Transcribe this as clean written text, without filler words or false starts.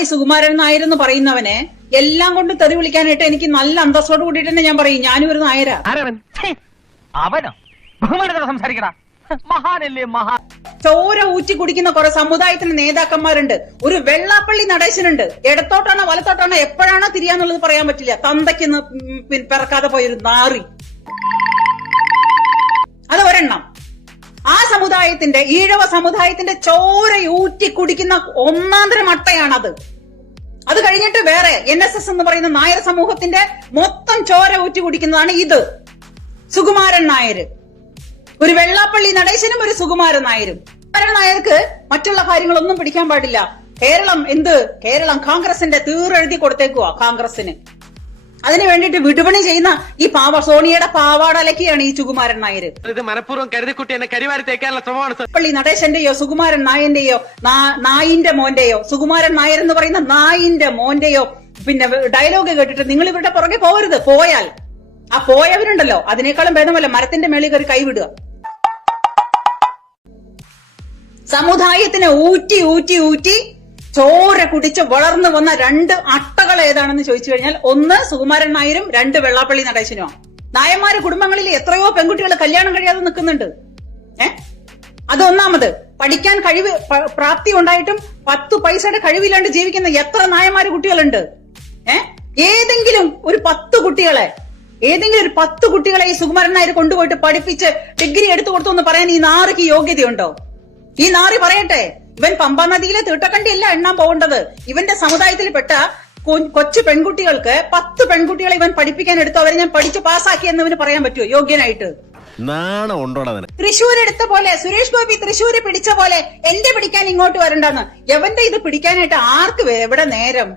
നാറി സുകുമാരൻ നായർ എന്ന് പറയുന്നവനെ എല്ലാം കൊണ്ട് തെറി വിളിക്കാനായിട്ട് എനിക്ക് നല്ല അന്തസ്സോട് കൂടിയിട്ട് തന്നെ ഞാൻ പറയും ഞാനും ഒരു നായരാ. അവനോ ബഹുമാനത്തോടെ സംസാരിക്കടാ, മഹാനല്ലേ മഹാൻ. ചോര ഊറ്റി കുടിക്കുന്ന കുറെ സമുദായത്തിന് നേതാക്കന്മാരുണ്ട്. ഒരു വെള്ളാപ്പള്ളി നടേശനുണ്ട്. ഇടത്തോട്ടാണോ വലത്തോട്ടാണോ എപ്പോഴാണോ തിരിയാന്നുള്ളത് പറയാൻ പറ്റില്ല. തന്തയ്ക്ക് പിറക്കാതെ പോയൊരു നാറി. അത് ഒരെണ്ണം. ആ സമുദായത്തിന്റെ ഈഴവ സമുദായത്തിന്റെ ചോര ഊറ്റി കുടിക്കുന്ന ഒന്നാന്തരം അട്ടയാണത്. അത് കഴിഞ്ഞിട്ട് വേറെ NSS എന്ന് പറയുന്ന നായർ സമൂഹത്തിന്റെ മൊത്തം ചോര ഊറ്റി കുടിക്കുന്നതാണ് ഇത്. സുകുമാരൻ നായർ, ഒരു വെള്ളാപ്പള്ളി നടേശനും ഒരു സുകുമാരൻ നായരും. സുകുമാരൻ നായർക്ക് മറ്റുള്ള കാര്യങ്ങളൊന്നും പിടിക്കാൻ പാടില്ല. കേരളം കോൺഗ്രസിന്റെ തീറെഴുതി കൊടുത്തേക്കുവാ കോൺഗ്രസിന്. അതിനു വേണ്ടിട്ട് വിടുപണി ചെയ്യുന്ന ഈ സോണിയുടെ പാവാടലക്കിയാണ് ഈ സുകുമാരൻ നായർ. ഇത് മനഃപൂർവ്വം കരുതിക്കുട്ടി എന്നെ കരിവാരി തേക്കാനുള്ള ശ്രമമാണ്. പള്ളി നടേശന്റെയോ സുകുമാരൻ നായന്റെയോ നായിന്റെ മോന്റെയോ സുകുമാരൻ നായർ എന്ന് പറയുന്ന നായിന്റെ മോന്റെയോ പിന്നെ ഡയലോഗ് കേട്ടിട്ട് നിങ്ങൾ ഇവരുടെ പുറകെ പോകരുത്. പോയാൽ ആ പോയവരുണ്ടല്ലോ അതിനേക്കാളും ഭേദമല്ല മരത്തിന്റെ മേളിൽ കയറി കൈവിടുക. സമുദായത്തിനെ ഊറ്റി ഊറ്റി ഊറ്റി ചോര കുടിച്ച് വളർന്നു വന്ന രണ്ട് അട്ടകൾ ഏതാണെന്ന് ചോദിച്ചു കഴിഞ്ഞാൽ ഒന്ന് സുകുമാരൻ നായരും രണ്ട് വെള്ളാപ്പള്ളി നടേശനുമാണ്. നായന്മാരെ കുടുംബങ്ങളിൽ എത്രയോ പെൺകുട്ടികൾ കല്യാണം കഴിയാതെ നിൽക്കുന്നുണ്ട്. അതൊന്നാമത്. പഠിക്കാൻ പ്രാപ്തി ഉണ്ടായിട്ടും 10 പൈസയുടെ കഴിവില്ലാണ്ട് ജീവിക്കുന്ന എത്ര നായന്മാര് കുട്ടികളുണ്ട്. ഏതെങ്കിലും ഒരു 10 കുട്ടികളെ ഈ സുകുമാരൻ നായർ കൊണ്ടുപോയിട്ട് പഠിപ്പിച്ച് ഡിഗ്രി എടുത്തു കൊടുത്തു എന്ന് പറയാൻ ഈ നാറിക്ക് യോഗ്യതയുണ്ടോ? ഈ നാറി പറയട്ടെ. ഇവൻ പമ്പാ നദിയിലെ തീട്ടക്കണ്ടിയല്ല എണ്ണാൻ പോകേണ്ടത്. ഇവന്റെ സമുദായത്തിൽപ്പെട്ട കൊച്ചു പെൺകുട്ടികൾക്ക് 10 പെൺകുട്ടികളെ ഇവൻ പഠിപ്പിക്കാൻ എടുത്തു. അവരെ ഞാൻ പഠിച്ചു പാസ്സാക്കി എന്നവന് പറയാൻ പറ്റുമോ യോഗ്യനായിട്ട്? തൃശ്ശൂർ എടുത്ത പോലെ സുരേഷ് ഗോപി തൃശ്ശൂര് പിടിച്ച പോലെ എന്റെ പിടിക്കാൻ ഇങ്ങോട്ട് വരണ്ടെന്ന്. എവന്റെ ഇത് പിടിക്കാനായിട്ട് ആർക്ക് എവിടെ നേരം?